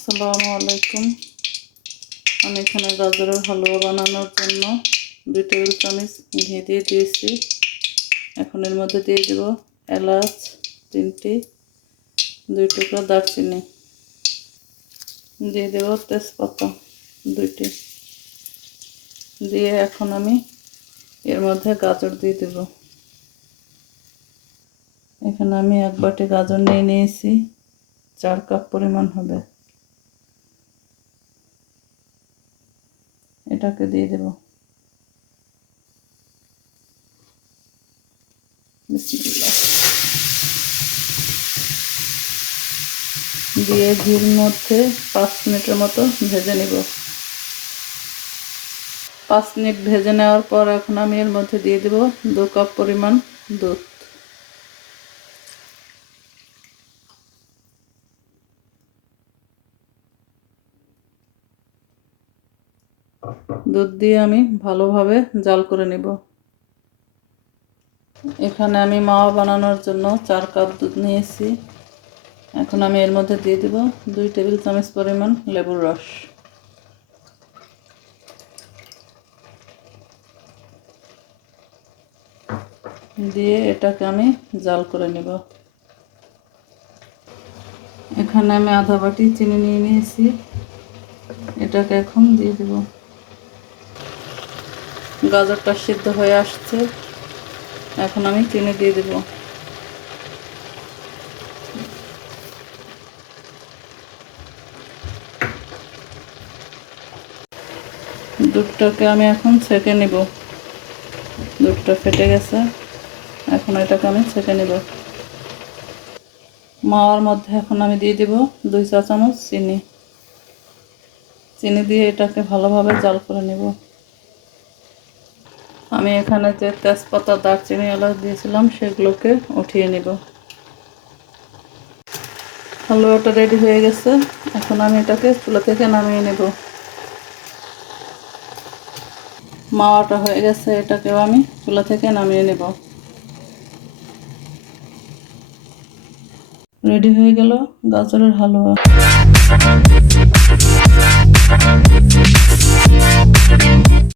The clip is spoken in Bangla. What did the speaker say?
আসসালামু আলাইকুম। আমি এখানে গাজরের হালুয়া বানানোর জন্য দুই টেবিল চামচ ঘি দিয়ে দিয়েছি। এখন এর মধ্যে দিয়ে দেব এলাচ, তিনটি, দুই টুকরা দারচিনি। দিয়ে দেব তেজপাতা, দুইটি। দিয়ে এখন আমি এর মধ্যে গাজর দিয়ে দেব। এখানে আমি এক বাটি গাজর নিয়ে নিয়েছি। চার কাপ পরিমাণ হবে। এটাকে দিয়ে দেব। দিয়ে ঘির মধ্যে পাঁচ মিনিটের মতো ভেজে নিব। পাঁচ মিনিট ভেজে নেওয়ার পর এখন আমি এর মধ্যে দিয়ে দেব দু কাপ পরিমাণ দুধ। দুধ দিয়ে আমি ভালোভাবে জাল করে নেব। এখানে আমি মাওয়া বানানোর জন্য চার কাপ দুধ নিয়েছি। এখন আমি এর মধ্যে দিয়ে দেব দুই টেবিল চামচ পরিমাণ লেবুর রস। দিয়ে এটাকে আমি জাল করে নেব। এখানে আমি আধা বাটি চিনি নিয়ে নিয়েছি। এটাকে এখন দিয়ে দেব। গাজরটা সিদ্ধ হয়ে আসছে। এখন আমি চিনি দিয়ে দেব। দুধটাকে আমি এখন ছেঁকে নেব। দুধটা ফেটে গেছে। এখন এটাকে আমি ছেঁকে নেব। মাওয়ার মধ্যে এখন আমি দিয়ে দিব দুই চা চামচ চিনি। চিনি দিয়ে এটাকে ভালোভাবে জাল করে নেব। আমি এখানে যে তেজপাতা, দারচিনি, এলাচ দিয়েছিলাম, সেগুলোকে উঠিয়ে নিব। হালুয়াটা রেডি হয়ে গেছে। এখন আমি এটাকে চুলা থেকে নামিয়ে নেব। মাওয়াটা হয়ে গেছে, এটাকেও আমি চুলা থেকে নামিয়ে নেব। রেডি হয়ে গেল গাজরের হালুয়া।